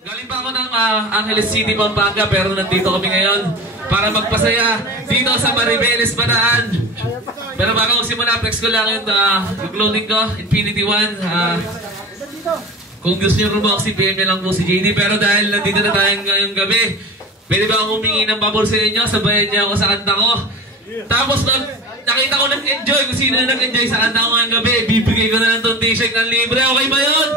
Galing pa ako ng Angeles City, Pampanga, pero nandito kami ngayon para magpasaya dito sa Maribeles, Bataan. Pero bago magsimula, flex ko lang yung clothing ko, Infinity One. Kung gusto nyo rumoxy, PM nyo lang po si JD. Pero dahil nandito na tayo ngayong gabi, pwede ba akong humingi ng pabor sa inyo? Sabayan niyo ako sa kanta ko. Tapos nakita ko nag-enjoy, kung sino na nag-enjoy sa kanta ko ngayong gabi, bibigay ko na lang itong t-shirt ng libre. Okay ba yun?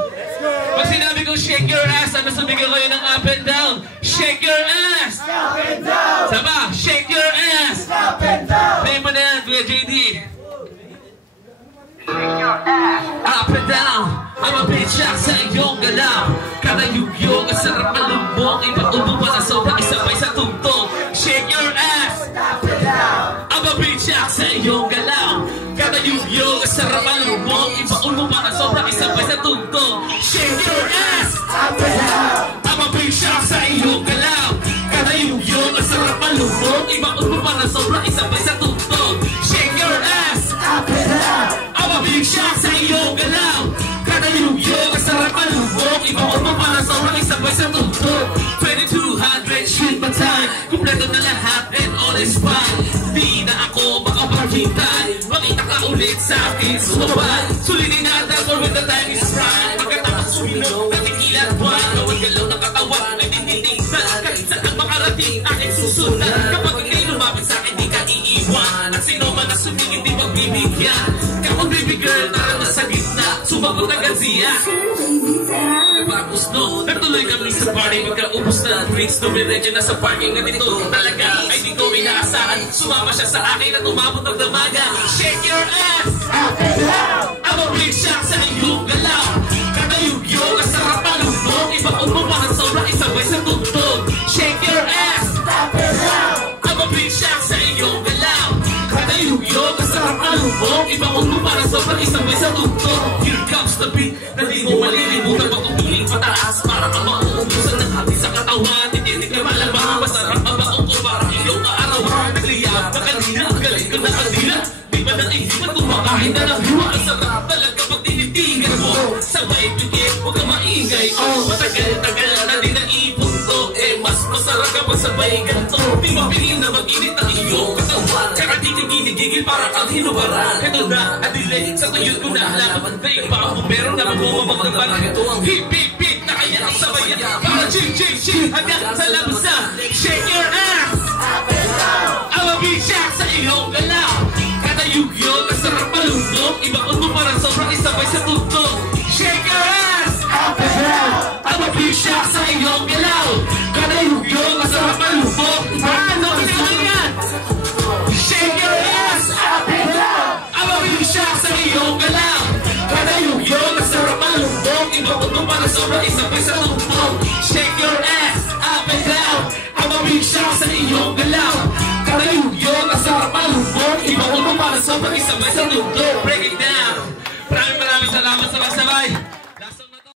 Pag sinabi kong shake your ass, ano sumigaw kayo ng up and down? Shake your ass! Up and down! Saba, shake your ass! Up and down! Play mo na yan, Kuya JD. Shake your ass! Up and down! I'm a bitch sa iyong galaw. Kada yugyog, ang sarap malubog. Iba-ubo pa na sobrang isabay sa tugtog. Shake your ass! Up and down! I'm a bitch sa iyong galaw. Kada yugyog, ang sarap malubog. Iba-ubo pa na sobrang isabay sa tugtog. Shake your ass! Up and down! I'm a bitch sa iyong galaw. Kada yugyog, ang sarap malubog. Iba-ubo pa na sobrang isabay sa tugtog. Shake your ass! Up and down! I'm a bitch sa iyong galaw. Kada yugyog, ang sarap malubog. Iba-ubo pa na sobrang isabay sa tugtog. 2200 shoot my time. Kumpleto na lahat and all is fine. Di na ako makapagkintay. Makita ka ulit sa akin sumabay. Sulitin natin for when the time is right. Pagkatapos suminog na tequila at wine. Gawag galaw ng katawan na tinitignan. Kahit saan makarating aking susunod. Kapag ikay lumapit sa akin di ka iiwan. At sino man na sumingin di magbibigyan. Kapag baby girl na sa gitna, sumagot agad siya. Tapos no, natuloy kami sa party. Magkaubos na drinks, dumiretso na sa parking. Ganito talaga ay di ko inaasahan. Sumama siya sa akin at umabot ng damaga. Shake your ass! Up and down! I'm a big shock sa iyong galaw. Kada yugyog, ang sarap malubog. Iba-on mo pa ng sobrang isabay sa tugtog. Shake your ass! Up and down! I'm a big shock sa iyong galaw. Kada yugyog, ang sarap malubog. Iba-on mo pa ng sobrang isabay sa tugtog. Here comes the beat na di mo malilimutan. Patutuling pataas para ka mauubusan ng hati sa katawan. Titinig na malamang masarap ang baong ko para iyong maarawan. Nagliyap na kanina, ang galing ko na kanina. Di ba naisipan kumakain na ng hiwa? Ang sarap talaga pag tinitigan mo. Sabay bigit, huwag ka maingay. Oh, matagal-tagal na din ang ipon to. Eh, mas masarap kapag sabay ganito. Di mapilin na mag-init ang iyong katawan. Kaya titigil para kang hinubaran. Ito na, adilay, sa tuyot ko na halaman. Daig pa ang bumbero na magmumabang ng barang. Ito ang hip, hip, hip, na kaya ang sabayan. Para ching, ching, ching, hanggang sa lamusa. Shake your ass! Up and down! I'm a big shock sa iyong galaw. Kada yugyog, ang sarap malubog. Iba-on mo parang sobrang isabay sa tugtog. Shake your ass! Up and down! I'm a big shock sa iyong galaw. Kada yugyog, ang sarap malubog. Ano kailangan yan? Shake your ass! Up and down! I'm a big shock sa iyong galaw. Kada yugyog, ang sarap malubog. Iba-on mo parang sobrang isabay sa tugtog. Shake your ass! Up and down! I'm a big shock sa iyong galaw. Kada yugyog, ang sarap malubog. Iba-on mo parang sobrang isabay sa tugtog. Break it down!